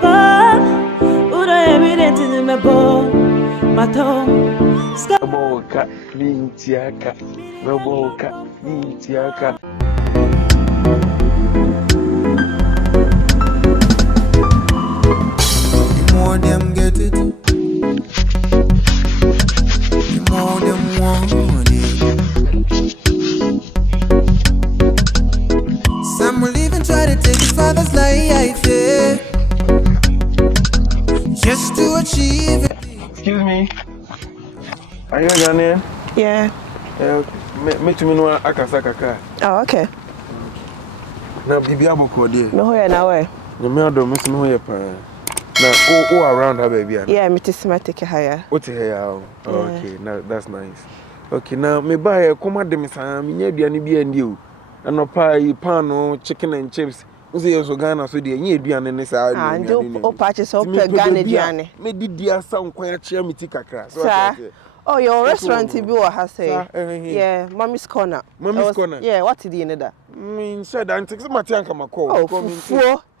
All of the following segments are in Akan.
ba ura evident in me bo mato Boka nintiaka boka nintiaka The more them get it, the more them want it. Some will even try to take his father's life, yeah, just to achieve it. Excuse me. Are you Ghanaian? Yeah. Me to me no akasa kaka. Oh, okay. Na bibia boko dey. Me hoye na we. Me adom me se me hoye pa. Na o around her baby. Yeah, me systematic higher. What here? Okay, now that's nice. Okay, now me buy come de me san me nya aduane bi andi o. Anopa pan chicken and chips. We say so Ghana so de nya aduane ne sa Ah, ndo o patch so pe Ghana aduane. Me didi asa nkwan a chia me ti kakra. So oh, your restaurant bi wo ha say. Yeah, Mommy's Corner. Mommy's Corner. Yeah, what did you need that? Me said I think Mati anka mako. Oh,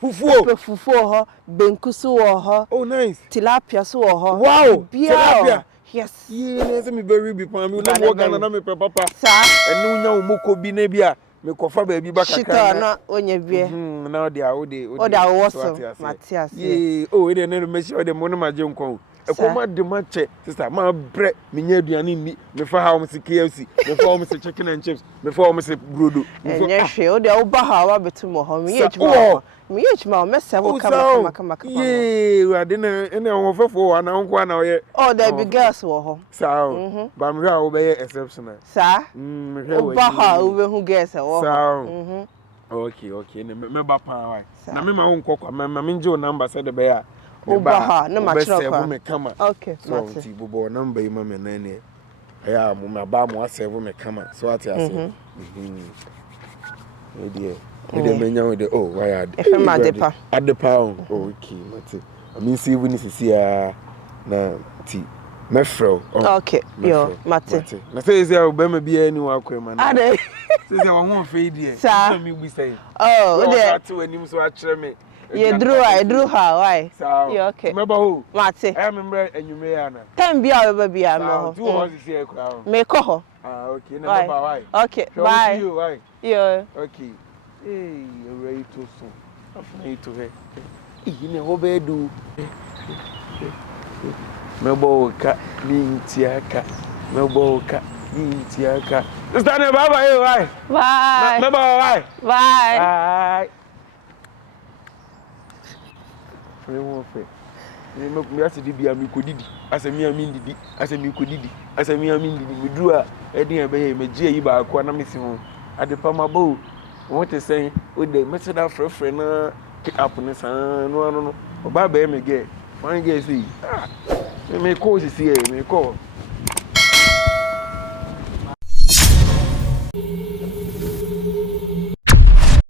fufuo ho, benkusu wo ho. Oh, nice. Tilapia so wo ho. Wow. Tilapia. Yes. Yeah, say me very be pan. Me no Ghana na me papa. Sir. Enu nya umoko bi na bia. Me kofa ba bi ba kakra. Shita na onya bie. Na dia o de woso Matias. Yeah. Oh, e de na me sure de mo na maje nkon. Ekoma de mache sister ma bre me nya aduane ni me fa ha o me KFC me fa o me chicken and chips me fa o me brodo enye hwe o de o ba ha wa betu mo ho me yechma me se wo kama yeah we ade na ene ho fefo wa na nko na oye oh there be girls wo ho sa ba me hwa wo be exceptional sa me hwa o ba ha wo be hu girls wo sa okay me ba pa wa na me ma wo nko kwa me nje o number se de be ya Obaha na machiro kwa. Me kama. Okay, so ti bobo number yi ma me na ne. Aya mo ma ba mo asave me kama. So ati ase. E dey menya we dey oh why ad. E ma depa. Adepa okay, mate. I mean see we ni sisi ya na ti mefro. Okay, yo mate. Na say say o be ma bia ni wa kwema na. Ade. Say say wa ho fe die. Sa me bi say. Oh, o dey ati wani so a kire me. You drew her, why? So, yeah, okay. Remember who? Mate. I remember Enyumeana. Time be our baby, I'm two horses here, crown. Me call. Ah, okay. Never why? Okay, bye. You, why? Yeah. Okay. Hey, you're ready to soon. I'm ready to her. You know, what do? Meboka, Nintiaka. Meboka, Nintiaka. Just stand there, bye bye, why? Bye. Bye bye. Bye. Bye. Me won fe me ase di bia me kodidi ase me ami ndidi ase me kodidi ase me ami ndidi me duru a edin e be ye me gie yi ba akwa na me si ho ade pa ma bo won te sen o de me se da frefre na kick up ne san no o ba be me ge wan ge si me ko si me ko